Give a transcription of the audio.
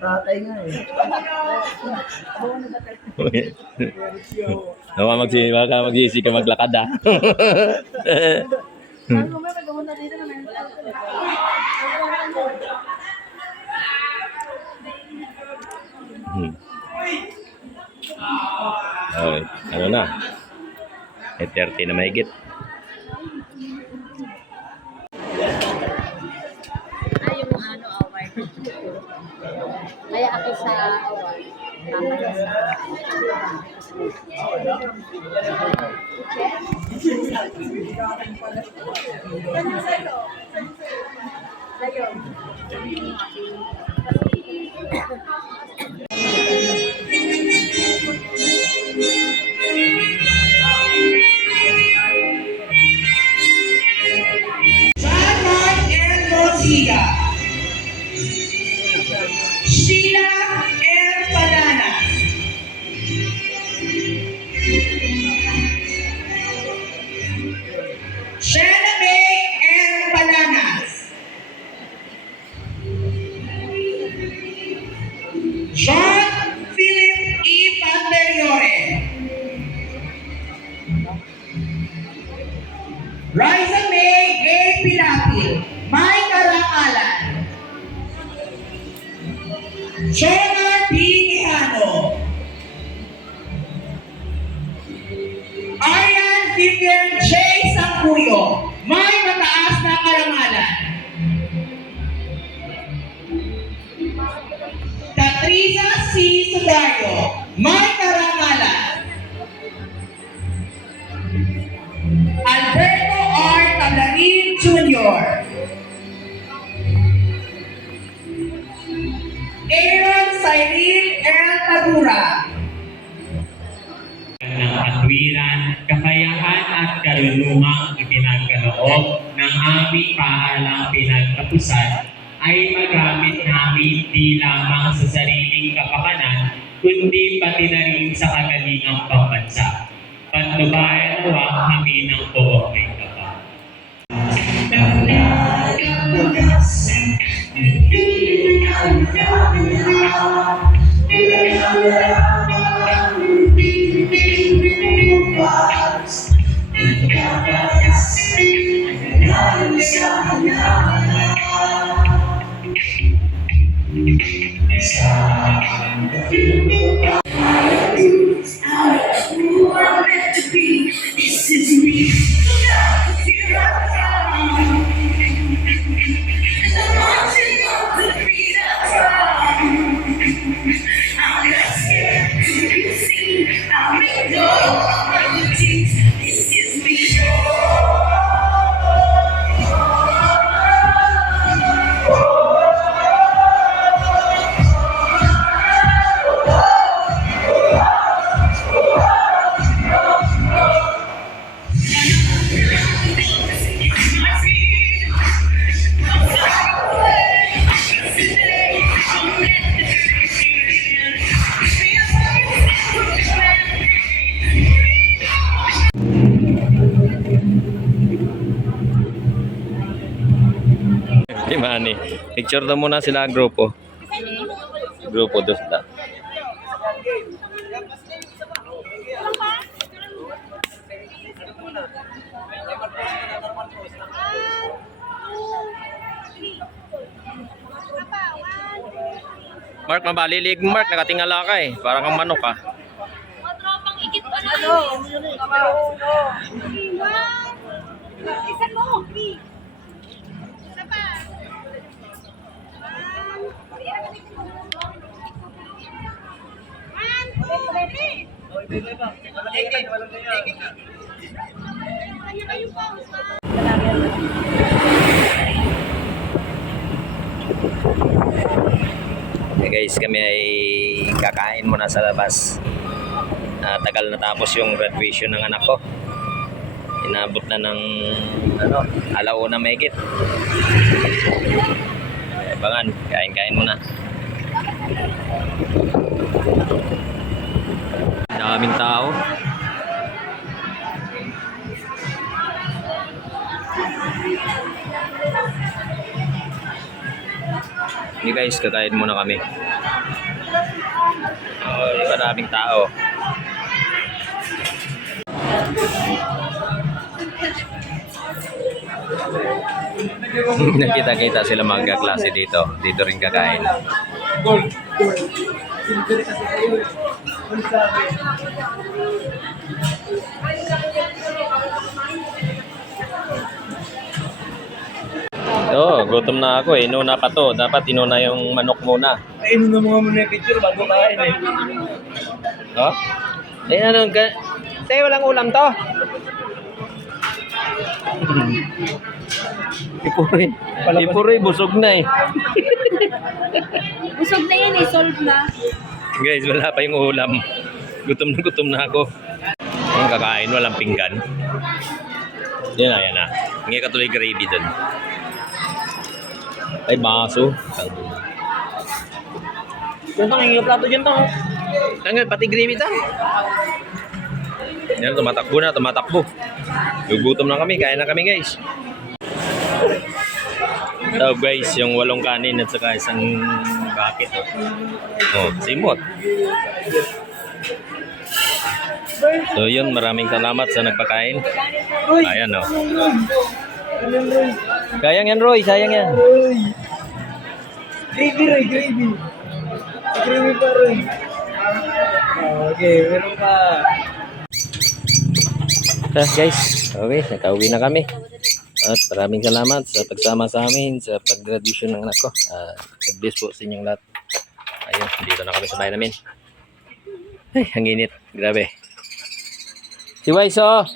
Tatay nga eh. Baka magsisi ka maglakad ah. Okay, ano na? 8:30 na mahigit. Kaya ako sa award. Sheila M. Palanas. Shanna May M. Palanas. John Philip E. Panteriore. Riza May A. Pilapil. May Karangalan. Jonah B. Quijano. Arian Vivian J. Sampuyo. May mataas na karangalan. Katrina C. Sudario. May karangalan. Alberto R. Tablarin Jr. Aaron Cyril L. Tagura. Ng katwiran, kakayahan at karunungang ipinagkaloob ng aming pahalang pinagtapusan ay magamit namin di lamang sa sariling kapakanan, kundi pati na rin sa kagalingang pambansa. Patnubayan nawa kami ng buong may kapal. This is me. Here I come. And I'm marching on the beat of drum. I'm not scared to be seen. I'll make no apologies. This is me. Di mani. Picture daw muna sila ang grupo. Grupo dos da. Mark, mabalilig Mark, nakatingala ka eh. Parang kang manok ah. Tropang ikit pa na. Isan mo. Isa pa. Okay guys, kami ay kakain muna sa labas. Tagal na tapos yung graduation ng anak ko. Inabot na ng alauna mahigit. Abangan, kain-kain muna. Daming tao. Hindi guys, kakain muna kami. Maraming tao. Nakita-kita sila mga klase dito. Dito rin kakain. Oo, gutom na ako eh. Inuna pa to. Dapat inuna yung manok muna. Ayun na mga muna yung picture bago kain eh. Oh? Eh, ano ka? Tay, walang ulam to. Ipuroy. Ipuroy, busog na eh. Busog na yan eh, solve na. Guys, wala pa yung ulam. Gutom na ako. Ang kakain, walang pinggan. Yan na. Hindi ka tuloy gravy dun. Ay, baso. Yan tong, yung plato dyan tong. Tanggal, pati gravy ta. Yan, tumatakbo. Gugutom na kami, kain na kami guys. So guys, yung 8 kanin at saka isang bucket. Oh, simot. So yun, maraming salamat sa nagpakain. Ayan oh. Sayang yan Roy, sayang yan. Gravy Roy, gravy. Gravy pa Roy. Okay, meron pa. So guys, okay, nakauwi na kami. At maraming salamat sa pagsama sa amin sa pag-graduation ng anak ko. God bless po sa inyong lahat. Ayun, dito na kami sa bahay namin. Ay, ang init. Grabe. Si Waiso!